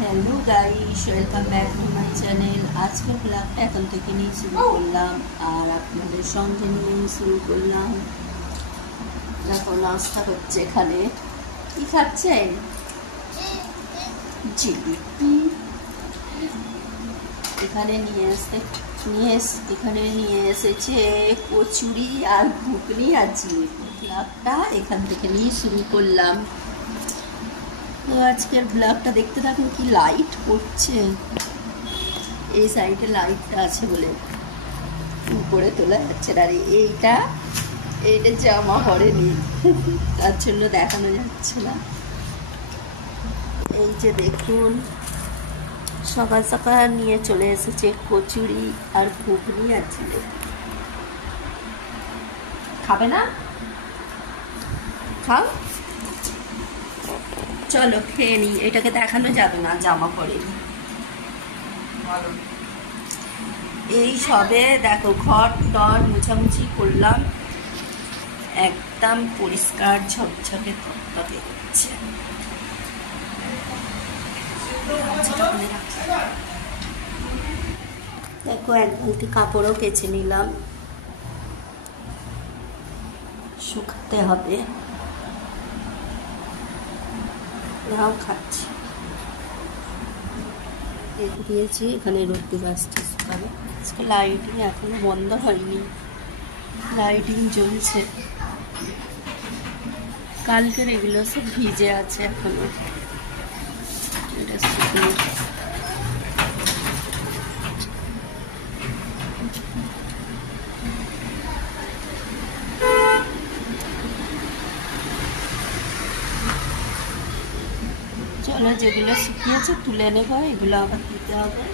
Hello guys, welcome back to my channel. আজকের ব্লগটা এখন থেকে নিয়ে শুরু করলাম আর আপনাদের সঙ্গে নিয়ে শুরু করলাম। দেখো নাস্তা হচ্ছে এখানে। কি খাচ্ছেন? জিলিপি। এখানে নিয়ে এসেছে কচুরি আর ঘুগনি আর জিলিপি। ব্লগটা এখান থেকে নিয়ে শুরু করলাম। তো আজকের ব্লগটা দেখতে থাকুন। কি লাইট পড়ছে, এই সাইডে লাইটটা আছে বলে উপরে তোলা যাচ্ছে না। আর এইটা জামা পরেনি, তার জন্য দেখানো যাচ্ছে না। এই যে দেখুন, সকাল সকাল নিয়ে চলে এসেছে কচুরি আর ঘুগনি আর জিলিপি। খাবে না? খাও, চলো খেয়ে নি। এটাকে দেখানো যাবে না, জামা পরেনি। এই সবে দেখো ঘর টর মুছামুছি করলাম, একদম পরিষ্কার ঝকঝকে তকতকে হচ্ছে। দেখো এক বালতি কাপড়ও কেচে নিলাম, শুকাতে হবে। নাও খাচ্ছি, দিয়েছি এখানে রোদ্দুর আসছে শুকাবে। আজকে লাইটিং এখনো বন্ধ হয়নি, লাইটিং জ্বলছে। কালকের এগুলো সব ভিজে আছে এখনো, এটা শুকনো। চলো, যেগুলো শুকিয়েছে তুলে নেবো, এগুলো আবার দিতে হবে।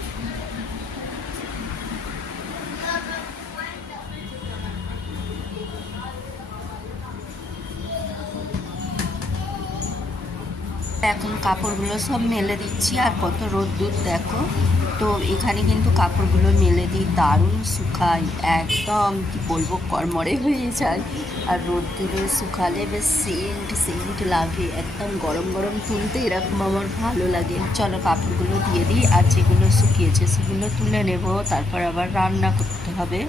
এখন কাপড়গুলো সব মেলে দিচ্ছি। আর কত রোদ্দুর দেখো। তো এখানে কিন্তু কাপড়গুলো মেলে দিই, দারুণ শুকায়, একদম কি বলবো কড়মড়ে হয়ে যায়। আর রোদ্দুরে শুকালে বেশ সেন্ট লাগে, একদম গরম গরম তুলতে এরকম আমার ভালো লাগে। চলো কাপড়গুলো দিয়ে দিই, আর যেগুলো শুকিয়েছে সেগুলো তুলে নেব, তারপর আবার রান্না করতে হবে।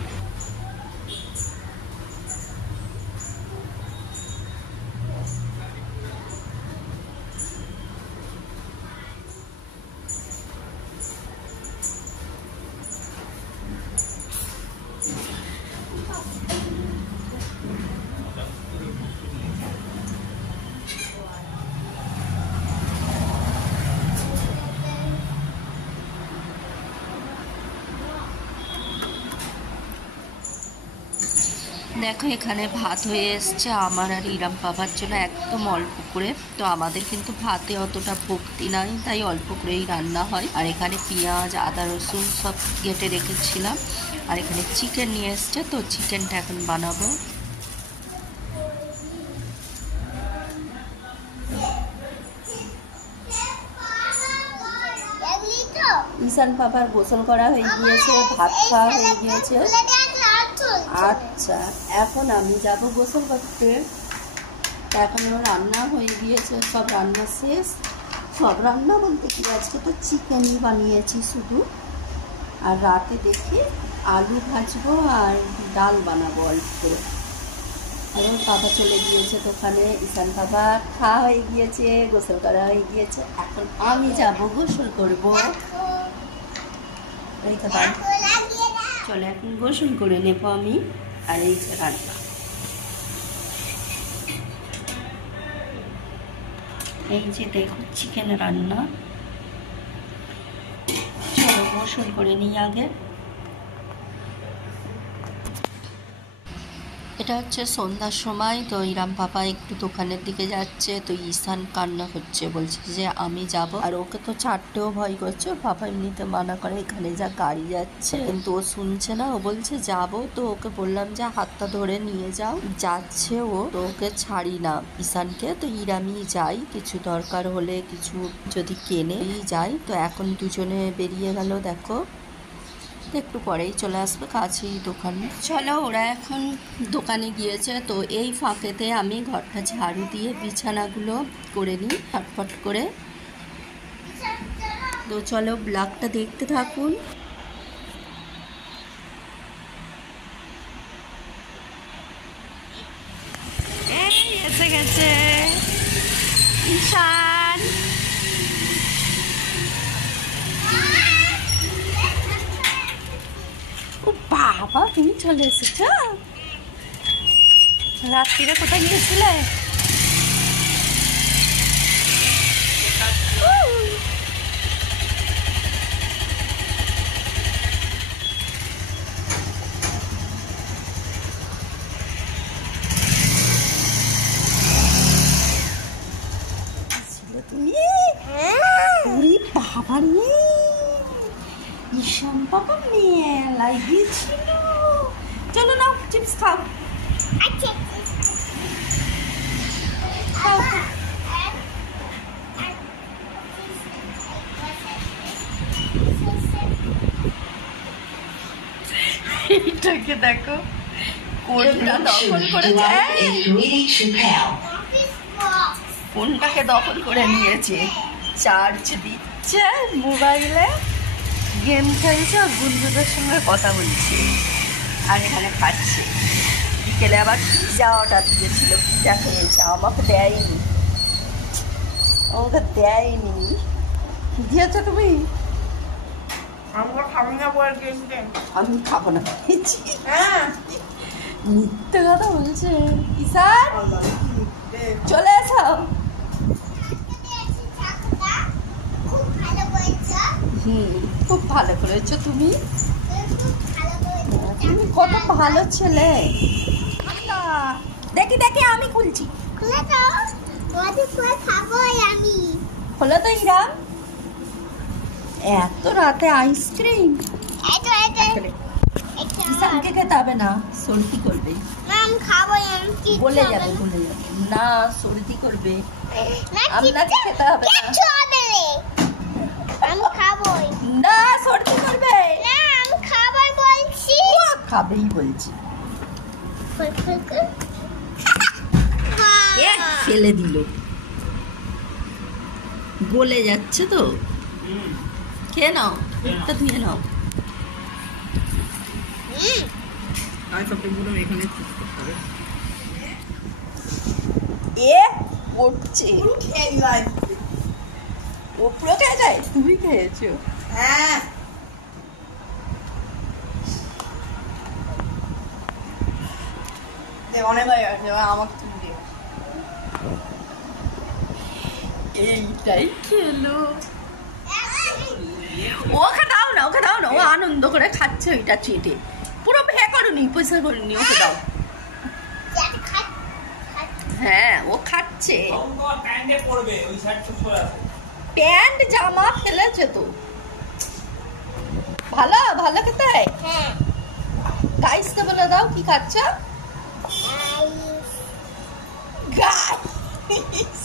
দেখো এখানে ভাত হয়ে এসছে আমার আর ইরাম বাবার জন্য, একদম অল্প করে। তো আমাদের কিন্তু ভাতে অতটা ভক্তি নাই, তাই অল্প করেই রান্না হয়। আর এখানে পেঁয়াজ আদা রসুন সব কেটে রেখেছিলাম। আর এখানে চিকেন নিয়ে এসছে, তো চিকেনটা এখন বানাবো। ঈশান বাবার গোসল করা হয়ে গিয়েছে, ভাত খাওয়া হয়ে গিয়েছে। আচ্ছা, এখন আমি যাব গোসল করতে। এখনও রান্না হয়ে গিয়েছে, সব রান্না শেষ। সব রান্না বলতে কি, আজকে তো চিকেনই বানিয়েছি শুধু। আর রাতে দেখি আলু ভাজবো আর ডাল বানাবো অল্প করে। এখন বাবা চলে গিয়েছে দোকানে, ঈশান বাবা খাওয়া হয়ে গিয়েছে, গোসল করা হয়ে গিয়েছে। এখন আমি যাব গোসল করবো। চলে এখন গোসল করে নেব আমি। আর এই যে রান্না, এই যে দেখো চিকেন রান্না। চলো গোসল করে নিই আগে। এটা হচ্ছে সন্ধ্যার সময়। তো ইরাম পাপা একটু দোকানের দিকে যাচ্ছে, তো ঈশান কান্না করছে, বলছে যে আমি যাব। আর ওকে তো ছাড়তেও ভয় করছে, ওর পাপা এমনিতে মানা করে, এখানে যা গাড়ি যাচ্ছে, কিন্তু ও শুনছে না। ও বলছে যাব। তো ওকে বললাম যে হাতটা ধরে নিয়ে যাও, যাচ্ছে ও, তো ওকে ছাড়ি না ঈশানকে। তো ইরামই যাই, কিছু দরকার হলে কিছু যদি কেনে যাই। তো এখন দুজনে বেরিয়ে গেল। দেখো একটু পরেই চলে আসবে, কাছেই দোকান। চলো, ওরা এখন দোকানে গিয়েছে। তো এই ফাঁকেতে আমি ঘরটা ঝাড়ু দিয়ে বিছানাগুলো করে নিই ফটফট করে। তো চলো ব্লগটা দেখতে থাকুন। এই এসে গেছে ঈশান। ও বাবা, তুমি চলে এসেছ? রাত্রিরে কোথায় গিয়েছিলে? তুমি বাবা রে, ঈশান বাবা মেলায় গিয়েছিল। চলো না চিপস খাও। এইটাকে দেখো কোনটা দখল করেছে, কোনটাকে দখল করে নিয়েছে। চার্জ দিচ্ছে মোবাইলে, গেম খেলছে, বন্ধুদের সঙ্গে কথা বলছে, আর এখানে খাচ্ছে। বিকেলে আবার পিজা অর্ডার দিয়েছিল, পিজা খেয়েছে, আমাকে দেয়নি, আমাকে দেয়নি। দিয়েছো তুমি? আমি খাবো না, খেয়েছি। মিথ্যে কথা বলছে। ঈশান চলে এসো। খুব ভালো করেছো তুমি, তুমি কত ভালো ছেলে। দেখি দেখি আমি খুলছি, হলো তো ইরাম। এত রাতে আইসক্রিম ঈশানকে খেতে হবে না, সর্দি করবে। বলে যাবে, বলে যাবে না, সর্দি করবে। আপনাকে খেতে হবে না, না সর্দি করবে। খাবেই বলছি। ফেলে দিল, গলে যাচ্ছে তো। খেয়ে নাও, একটা ধুয়ে নাও। এ পড়ছে, ও পুরো খেয়ে যায়। তুমি খেয়েছো? হ্যাঁ। এইটাই খেলো। ওকে দাও না, ওকে দাও না, ও আনন্দ করে খাচ্ছে ওইটা চেটে। পুরো ভে করুনি, পয়সা করুনি, ওকে দাও। হ্যাঁ ও খাচ্ছে। প্যান্ট জামা ফেলেছে তো। ভালো ভালো খেতে। গাইসকে বলে দাও কি খাচ্ছ। গাইস